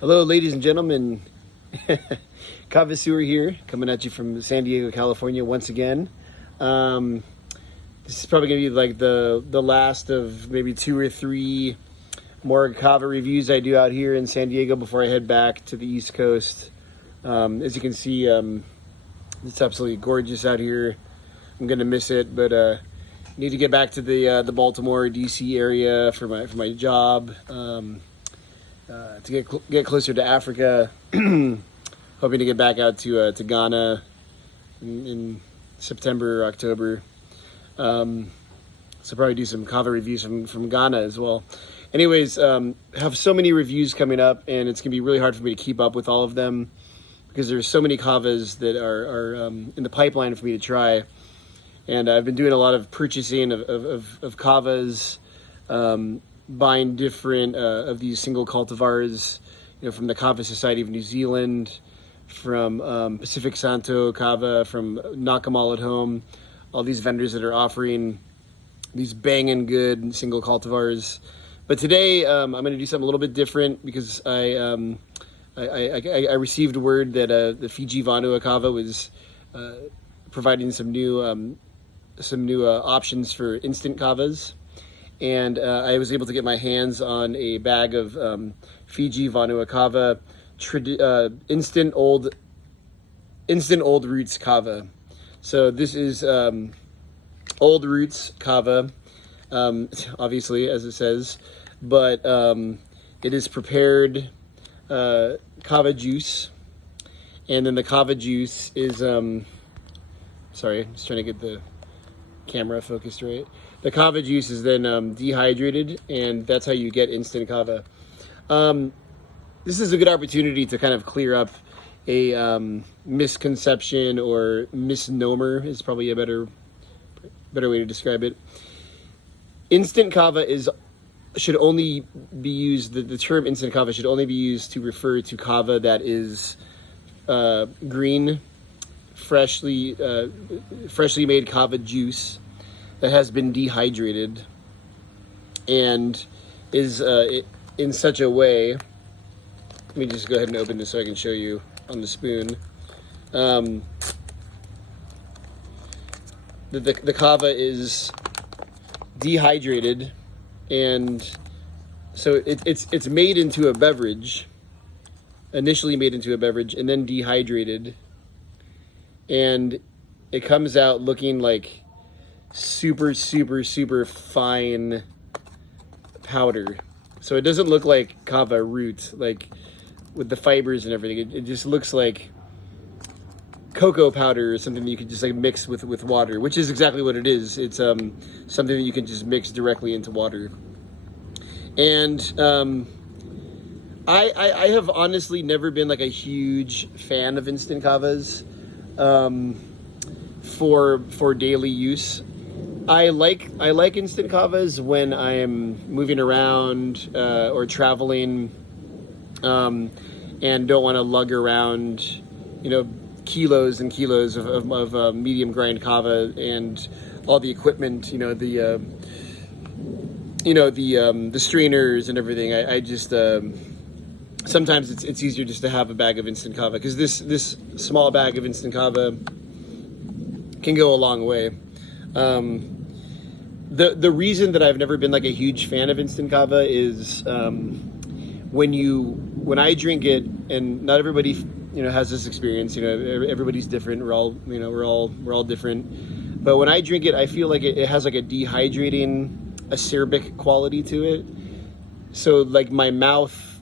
Hello, ladies and gentlemen. Kava here, coming at you from San Diego, California, once again. This is probably going to be like the last of maybe 2 or 3 more Kava reviews I do out here in San Diego before I head back to the East Coast. As you can see, it's absolutely gorgeous out here. I'm going to miss it, but need to get back to the Baltimore, D.C. area for my job. To get closer to Africa, hoping to get back out to Ghana in September or October. So probably do some kava reviews from Ghana as well. Anyways, have so many reviews coming up, and it's gonna be really hard for me to keep up with all of them because there's so many kavas that are in the pipeline for me to try. And I've been doing a lot of purchasing of kavas. Buying different of these single cultivars, from the Kava Society of New Zealand, from Pacific Santo Kava, from Knock 'em All at Home, all these vendors that are offering these banging good single cultivars. But today I'm going to do something a little bit different because I received word that the Fiji Vanua Kava was providing some new options for instant kavas. And I was able to get my hands on a bag of Fiji Vanua Kava, instant old roots kava. So this is old roots kava, obviously, as it says, but it is prepared kava juice, and then the kava juice is sorry, I'm just trying to get the camera focused right. The kava juice is then dehydrated, and that's how you get instant kava. This is a good opportunity to kind of clear up a misconception or misnomer is probably a better way to describe it. Instant kava should only be used, the term instant kava should only be used to refer to kava that is green, freshly made kava juice that has been dehydrated and is in such a way. Let me just go ahead and open this so I can show you on the spoon. The kava is dehydrated, and so it's made into a beverage, initially made into a beverage, and then dehydrated, and it comes out looking like super fine powder. So it doesn't look like kava root, like with the fibers and everything. It just looks like cocoa powder or something that you could just like mix with water, which is exactly what it is. It's something that you can just mix directly into water. And I have honestly never been like a huge fan of instant kavas for daily use. I like instant kavas when I'm moving around or traveling, and don't want to lug around, kilos and kilos of medium grind kava and all the equipment, the strainers and everything. I just sometimes it's easier just to have a bag of instant kava, because this small bag of instant kava can go a long way. The reason that I've never been like a huge fan of instant kava is when I drink it, and not everybody has this experience. Everybody's different. We're all different. But when I drink it, I feel like it has like a dehydrating, acerbic quality to it. So like my mouth,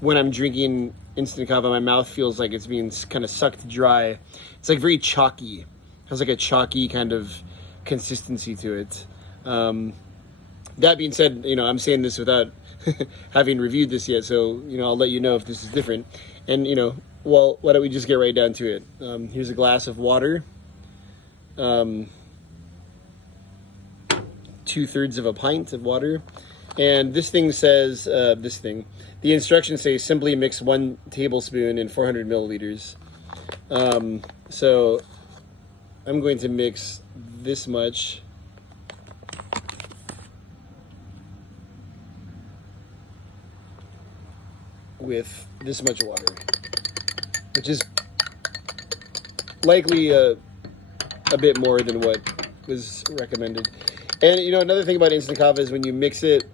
when I'm drinking instant kava, my mouth feels like it's being kind of sucked dry. It's like very chalky. It has like a chalky kind of consistency to it. That being said, I'm saying this without having reviewed this yet, so I'll let you know if this is different. And well, why don't we just get right down to it? Here's a glass of water, 2/3 of a pint of water, and this thing says the instructions say simply mix 1 tablespoon in 400 milliliters. So I'm going to mix this much. with this much water, which is likely a bit more than what was recommended. And another thing about instant kava is when you mix it,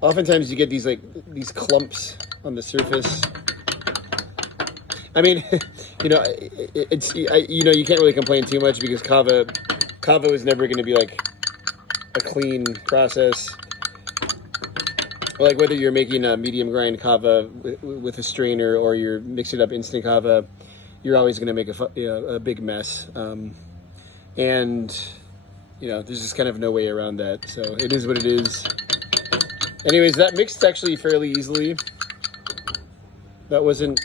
oftentimes you get these clumps on the surface. I mean, you can't really complain too much because kava is never going to be like a clean process. Like whether you're making a medium grind kava with a strainer or you're mixing up instant kava, you're always going to make a big mess. And there's just kind of no way around that. So it is what it is. Anyways, that mixed actually fairly easily. That wasn't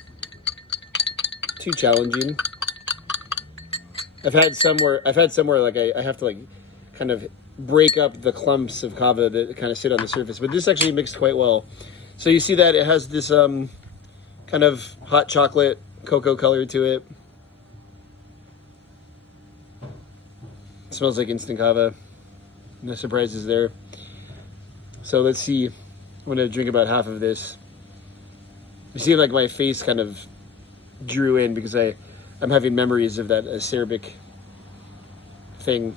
too challenging. I've had somewhere like I have to like kind of break up the clumps of kava that kind of sit on the surface, but this actually mixed quite well. So you see that it has this kind of hot chocolate cocoa color to it. It smells like instant kava. No surprises there. So let's see. I'm gonna drink about half of this. You see, like my face kind of drew in because I'm having memories of that acerbic thing.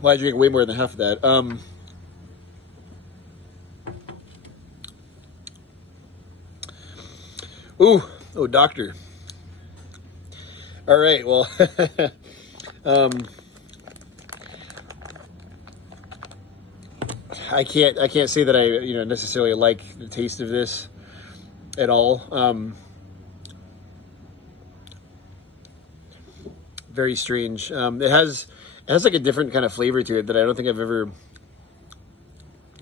Well, I drink way more than half of that. Oh, doctor. All right, well, I can't say that I necessarily like the taste of this at all. Very strange. It has like a different kind of flavor to it that I don't think I've ever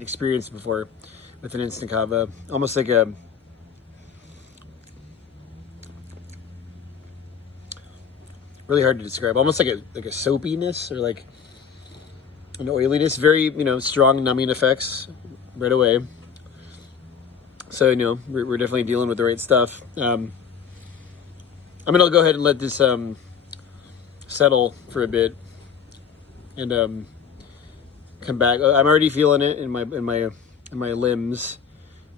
experienced before with an instant kava. Almost like a really hard to describe. Almost like a soapiness or like an oiliness. Very strong numbing effects right away. So we're definitely dealing with the right stuff. I'm gonna go ahead and let this settle for a bit and come back. I'm already feeling it in my limbs.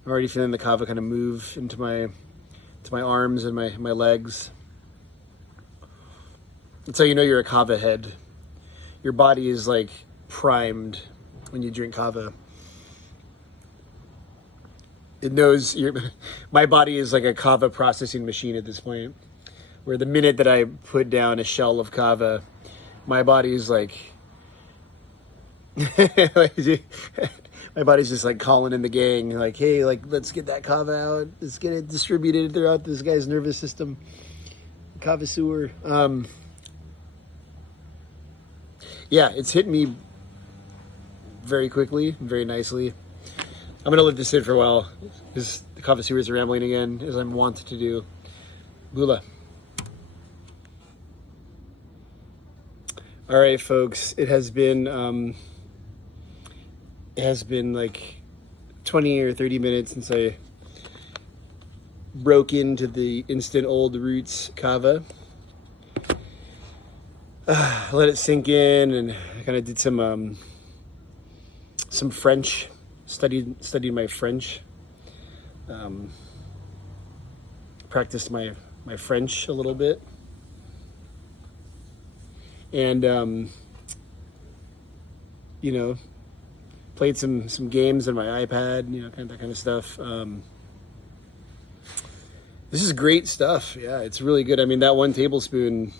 I'm already feeling the kava kind of move into my arms and my legs. That's how you know you're a kava head. Your body is like primed when you drink kava. It knows my body is like a kava processing machine at this point, where the minute that I put down a shell of kava, my body is like my body's just like calling in the gang, like, hey, like, let's get that kava out, let's get it distributed throughout this guy's nervous system. Kava sewer. Yeah, it's hit me very quickly, very nicely. I'm gonna let this sit for a while because the kava sewer is rambling again, as I'm wont to do. Bula. All right, folks. It has been like 20 or 30 minutes since I broke into the instant old roots kava. Let it sink in, and I kind of did some French. Studied my French. Practiced my French a little bit, and played some games on my iPad. Kind of that kind of stuff. This is great stuff. Yeah, it's really good. I mean, that 1 tablespoon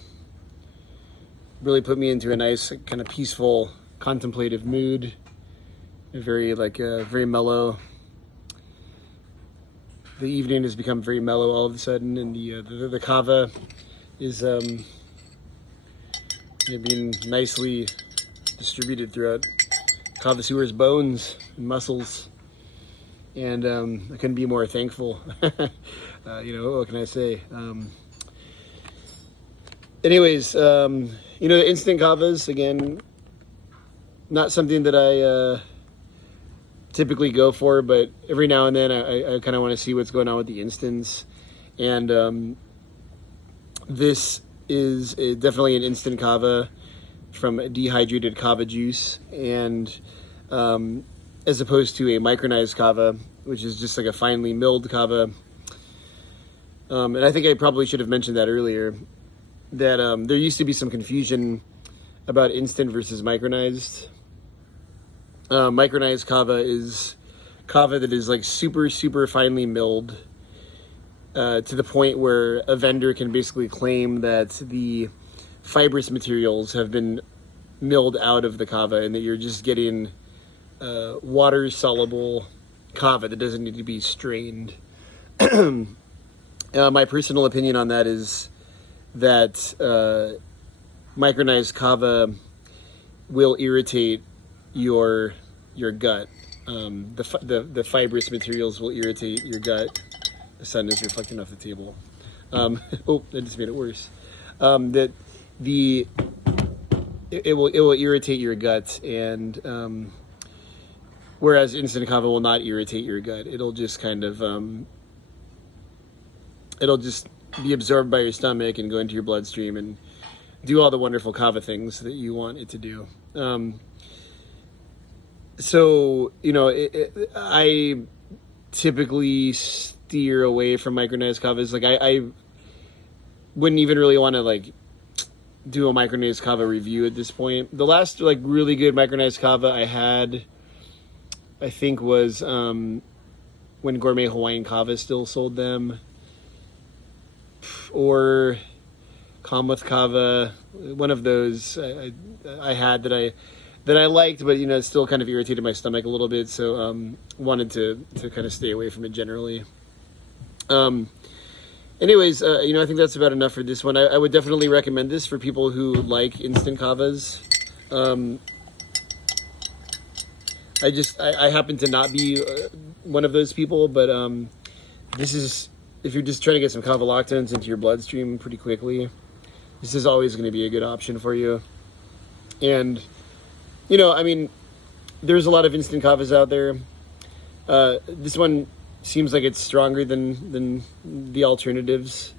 really put me into a nice kind of peaceful, contemplative mood. Very mellow. The evening has become very mellow all of a sudden, and the kava is being nicely distributed throughout kava sewer's bones and muscles, and I couldn't be more thankful. What can I say? Anyways, the instant kavas, again, not something that I typically go for, but every now and then I kind of want to see what's going on with the instants. And This is definitely an instant kava from dehydrated kava juice, and as opposed to a micronized kava, which is just like a finely milled kava. And I think I probably should have mentioned that earlier, that there used to be some confusion about instant versus micronized. Micronized kava is kava that is like super, super finely milled, to the point where a vendor can basically claim that the fibrous materials have been milled out of the kava and that you're just getting water soluble kava that doesn't need to be strained. My personal opinion on that is that micronized kava will irritate your gut. The fibrous materials will irritate your gut. The sun is reflecting off the table. Oh, that just made it worse. It will irritate your gut, and whereas instant kava will not irritate your gut. It'll just kind of it'll just be absorbed by your stomach and go into your bloodstream and do all the wonderful kava things that you want it to do. So, you know, I typically steer away from micronized kavas. Like, I wouldn't even really want to, like, do a micronized kava review at this point. The last, like, really good micronized kava I had, I think, was when Gourmet Hawaiian Kava still sold them, or Commonwealth Kava. One of those I had that I liked, but, you know, it still kind of irritated my stomach a little bit, so wanted to kind of stay away from it generally. Anyways, you know, I think that's about enough for this one. I would definitely recommend this for people who like instant kavas. I happen to not be one of those people, but this is, if you're just trying to get some kava lactons into your bloodstream pretty quickly, this is always going to be a good option for you. And, you know, I mean, there's a lot of instant kavas out there. This one seems like it's stronger than the alternatives.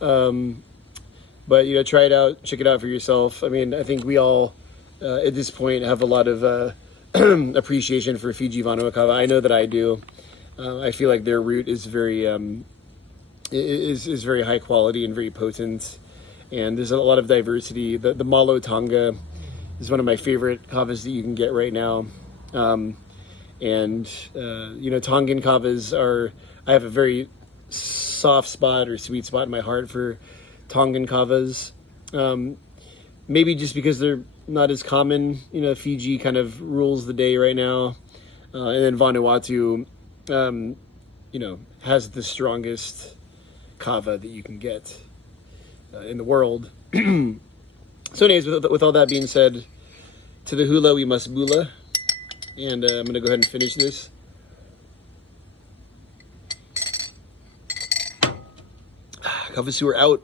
But, you know, try it out, check it out for yourself. I mean, I think we all, at this point, have a lot of appreciation for Fiji Vanua Kava. I know that I do. I feel like their root is very very high quality and very potent, and there's a lot of diversity. The Malo Tonga is one of my favorite kavas that you can get right now. You know, Tongan kavas I have a very soft spot or sweet spot in my heart for Tongan kavas. Maybe just because they're not as common. You know, Fiji kind of rules the day right now. And then Vanuatu, you know, has the strongest kava that you can get in the world. So anyways, with all that being said, to the hula we must bula. And I'm going to go ahead and finish this. Kava sewer out.